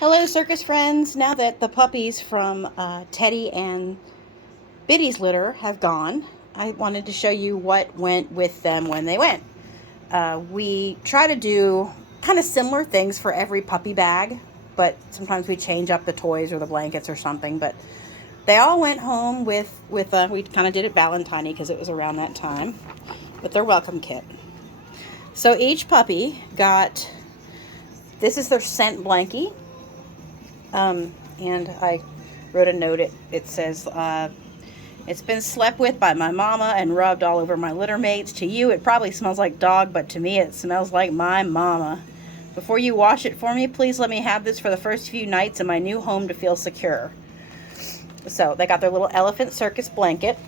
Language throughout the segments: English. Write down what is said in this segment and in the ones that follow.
Hello, circus friends. Now that the puppies from Teddy and Biddy's litter have gone, I wanted to show you what went with them when they went. We try to do kind of similar things for every puppy bag, but sometimes we change up the toys or the blankets or something. But they all went home with we kind of did it Valentine-y because it was around that time, with their welcome kit. So each puppy got, this is their scent blankie. And I wrote a note. It says, it's been slept with by my mama and rubbed all over my litter mates. To you, it probably smells like dog, but to me, it smells like my mama. Before you wash it for me, please let me have this for the first few nights in my new home to feel secure. So they got their little elephant circus blanket.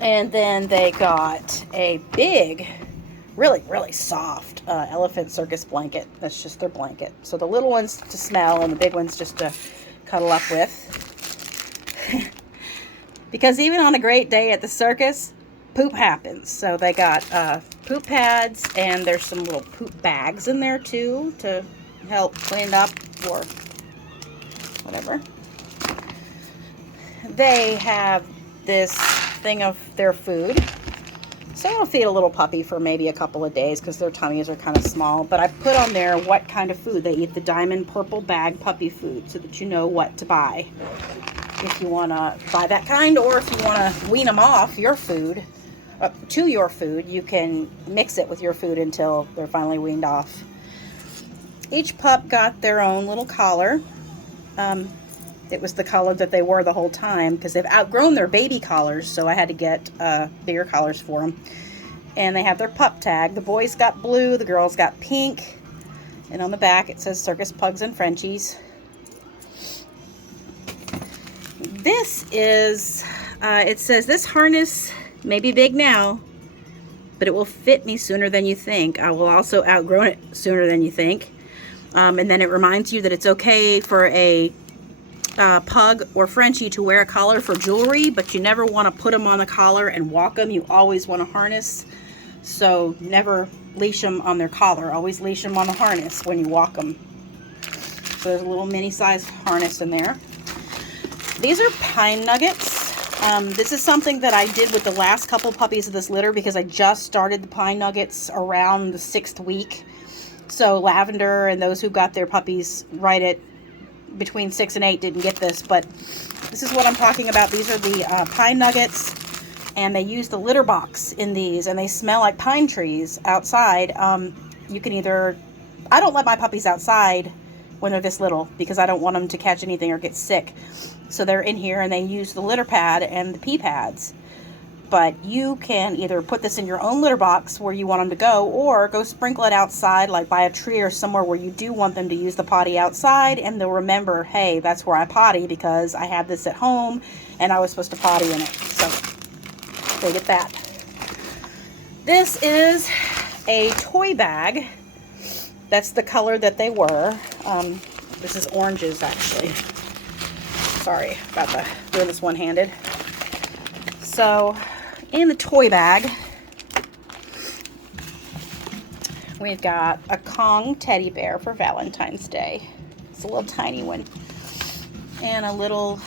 And then they got a big, really soft elephant circus blanket. That's just their blanket. So the little ones to smell and the big ones just to cuddle up with. Because even on a great day at the circus, poop happens. So they got poop pads, and there's some little poop bags in there too to help clean it up or whatever. They have this thing of their food. So I'll feed a little puppy for maybe a couple of days because their tummies are kind of small. But I put on there what kind of food they eat, the diamond purple bag puppy food, so that you know what to buy. If you want to buy that kind, or if you want to wean them off your food, to your food, you can mix it with your food until they're finally weaned off. Each pup got their own little collar. It was the collar that they wore the whole time because they've outgrown their baby collars, so I had to get bigger collars for them. And they have their pup tag. The boys got blue, the girls got pink, and on the back it says Circus, Pugs, and Frenchies. This is, it says, this harness may be big now, but it will fit me sooner than you think. I will also outgrow it sooner than you think. And then it reminds you that it's okay for a pug or Frenchie to wear a collar for jewelry, but you never want to put them on the collar and walk them. You always want a harness, so never leash them on their collar. Always leash them on the harness when you walk them. So there's a little mini size harness in there. These are pine nuggets. This is something that I did with the last couple puppies of this litter because I just started the pine nuggets around the 6th week. So Lavender and those who got their puppies right at between 6 and 8 didn't get this, but this is what I'm talking about. These are the pine nuggets, and they use the litter box in these, and they smell like pine trees outside. You can either, I don't let my puppies outside when they're this little because I don't want them to catch anything or get sick. So they're in here and they use the litter pad and the pee pads. But you can either put this in your own litter box where you want them to go, or go sprinkle it outside, like by a tree or somewhere where you do want them to use the potty outside, and they'll remember, hey, that's where I potty because I had this at home and I was supposed to potty in it. So they get that. This is a toy bag. That's the color that they were. This is oranges, actually. Sorry about doing this one-handed. So, in the toy bag, we've got a Kong teddy bear for Valentine's Day. It's a little tiny one. And a little,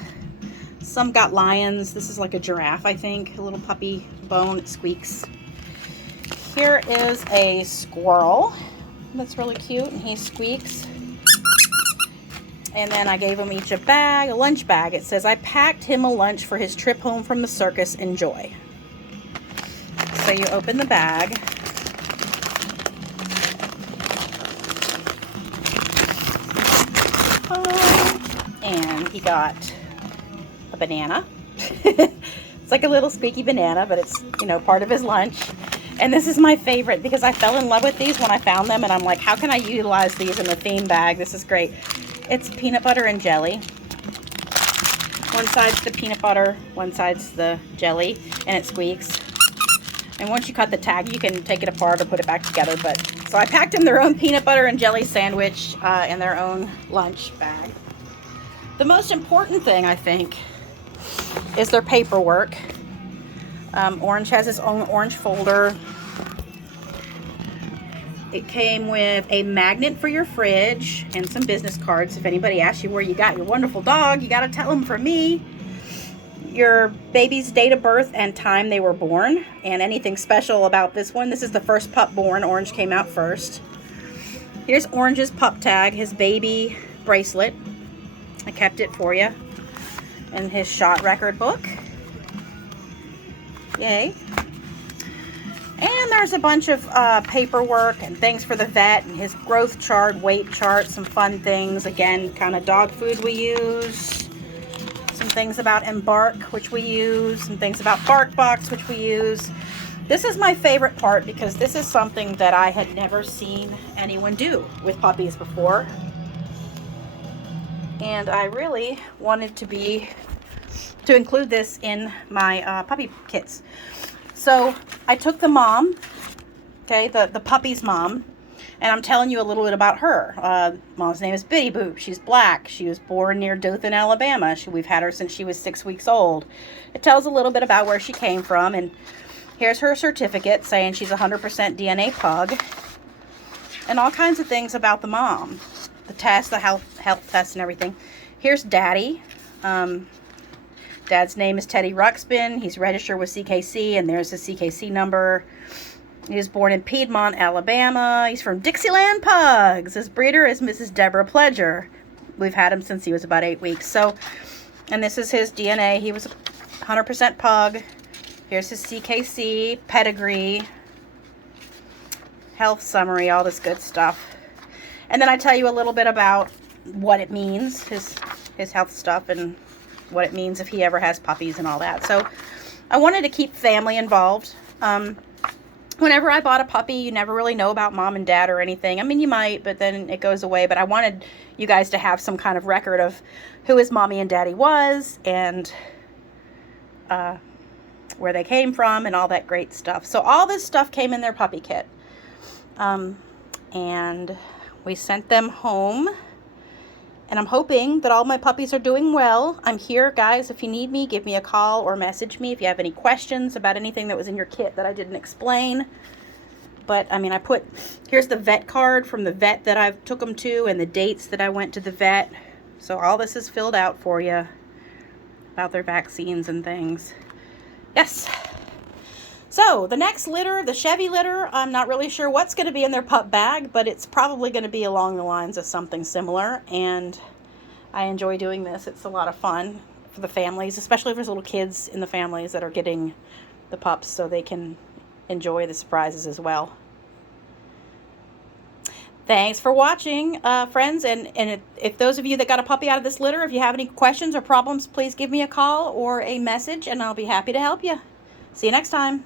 some got lions. This is like a giraffe, I think. A little puppy bone. It squeaks. Here is a squirrel. That's really cute, and he squeaks. And then I gave him each a bag, a lunch bag. It says, I packed him a lunch for his trip home from the circus. Enjoy. So you open the bag. And he got a banana. It's like a little squeaky banana, but it's, you know, part of his lunch. And this is my favorite because I fell in love with these when I found them, and I'm like, how can I utilize these in the theme bag? This is great. It's peanut butter and jelly. One side's the peanut butter, one side's the jelly, and it squeaks. And once you cut the tag, you can take it apart or put it back together. But so I packed them their own peanut butter and jelly sandwich in their own lunch bag. The most important thing, I think, is their paperwork. Orange has his own orange folder. It came with a magnet for your fridge and some business cards. If anybody asks you where you got your wonderful dog, you got to tell them from me. Your baby's date of birth and time they were born, and anything special about this one. This is the first pup born. Orange came out first. Here's Orange's pup tag, his baby bracelet. I kept it for you. And his shot record book. Yay. And there's a bunch of paperwork and things for the vet, and his growth chart, weight chart, some fun things. Again, kind of dog food we use. Some things about Embark, which we use. Some things about BarkBox, which we use. This is my favorite part because this is something that I had never seen anyone do with puppies before. And I really wanted to include this in my puppy kits. So I took the mom, okay, the puppy's mom, and I'm telling you a little bit about her. Mom's name is Bitty Boop. She's black. She was born near Dothan, Alabama. We've had her since she was 6 weeks old. It tells a little bit about where she came from, and here's her certificate saying she's 100% DNA pug, and all kinds of things about the mom, the test, the health test, and everything. Here's Daddy. Dad's name is Teddy Ruxpin. He's registered with CKC, and there's his CKC number. He was born in Piedmont, Alabama. He's from Dixieland Pugs. His breeder is Mrs. Deborah Pledger. We've had him since he was about 8 weeks. So, and this is his DNA. He was 100% pug. Here's his CKC, pedigree, health summary, all this good stuff. And then I tell you a little bit about what it means, his health stuff, and what it means if he ever has puppies and all that. So I wanted to keep family involved. Whenever I bought a puppy, you never really know about mom and dad or anything. I mean, you might, but then it goes away. But I wanted you guys to have some kind of record of who his mommy and daddy was, and where they came from, and all that great stuff. So all this stuff came in their puppy kit. And we sent them home. And I'm hoping that all my puppies are doing well. I'm here, guys. If you need me, give me a call or message me if you have any questions about anything that was in your kit that I didn't explain. But, I mean, here's the vet card from the vet that I took them to, and the dates that I went to the vet. So all this is filled out for you about their vaccines and things. Yes. So the next litter, the Chevy litter, I'm not really sure what's going to be in their pup bag, but it's probably going to be along the lines of something similar. And I enjoy doing this. It's a lot of fun for the families, especially if there's little kids in the families that are getting the pups, so they can enjoy the surprises as well. Thanks for watching, friends. And if those of you that got a puppy out of this litter, if you have any questions or problems, please give me a call or a message, and I'll be happy to help you. See you next time.